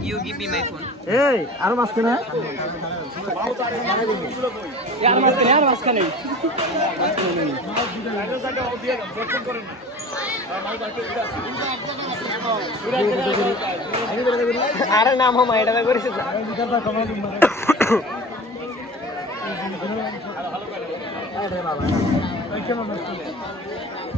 You give me my phone. Hey, aru maskane. Yaar maskane. আরে নাম হো মাইটা করেছে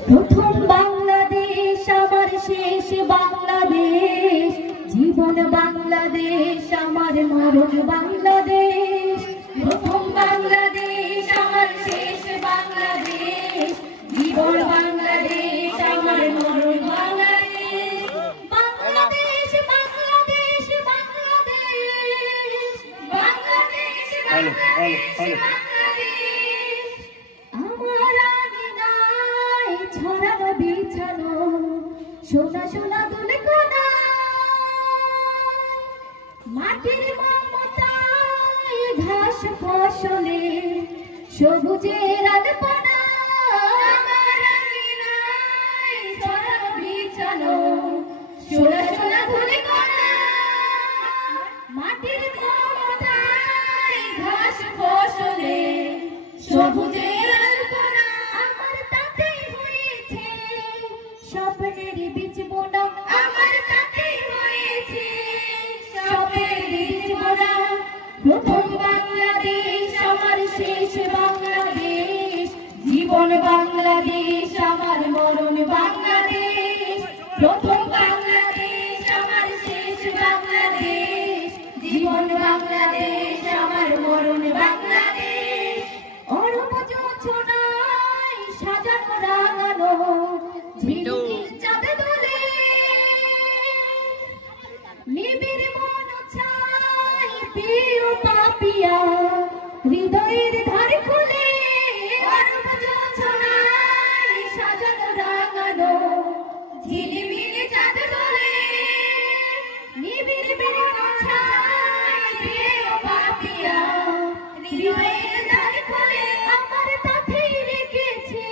প্রথম বাংলাদেশ আমার শেষ বাংলাদেশ জীবন বাংলাদেশ আমার মরণ বাংলাদেশ প্রথম বাংলাদেশ আমার শেষ বাংলাদেশ জীবন বাংলাদেশ আমার মরণ বাংলাদেশ বাংলাদেশ বাংলাদেশ বাংলাদেশ বাংলাদেশ বাংলাদেশ আমার আঙিনায় ছড়ানো বিছানো সোনা সোনা দুলকোনা মাটির মমতায় ঘাস ফসলে সবুজের আলপনা আমার আঙিনায় ছড়ানো বিছানো সোনা সোনা দুলকোনা মাটির মমতায় ঘাস ফসলে সবুজের আলপনা আমার তাতে হয়েছে স্বপ্নের বীজ বোনা আমার তাতে হয়েছে স্বপ্নের বীজ বোনা প্রথম বাংলাদেশ আমার শেষ বাংলাদেশ জীবন বাংলাদেশ আমার মরণ বাংলাদেশ প্রথম বাংলাদেশ আমার শেষ বাংলাদেশ জীবন বাংলাদেশ আমার মরণ বাংলাদেশ অরূপ যোজনায় সাজানো রাঙানো ঝিলিমিলি চাঁদ দোলে নিবিড় মন চাই প্রিয় পাপিয়া হৃদয়ের ধার খুলে অরূপ যোজনায় সাজানো রাঙানো ঝিলিমিলি চাঁদ দোলে নিবিড় মন চাই প্রিয় পাপিয়া হৃদয়ের ধার খুলে আমার তাতে রেখেছি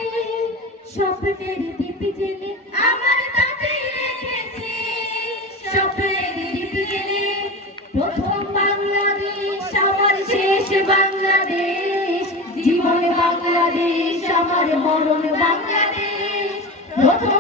স্বপ্নের দীপি জেলে আমার তাতে রেখেছি স্বপ্নের দীপি জেলে প্রথম বাংলাদেশ আমার শেষ বাংলাদেশ জীবন বাংলাদেশ আমার মরণ বাংলাদেশ প্রথম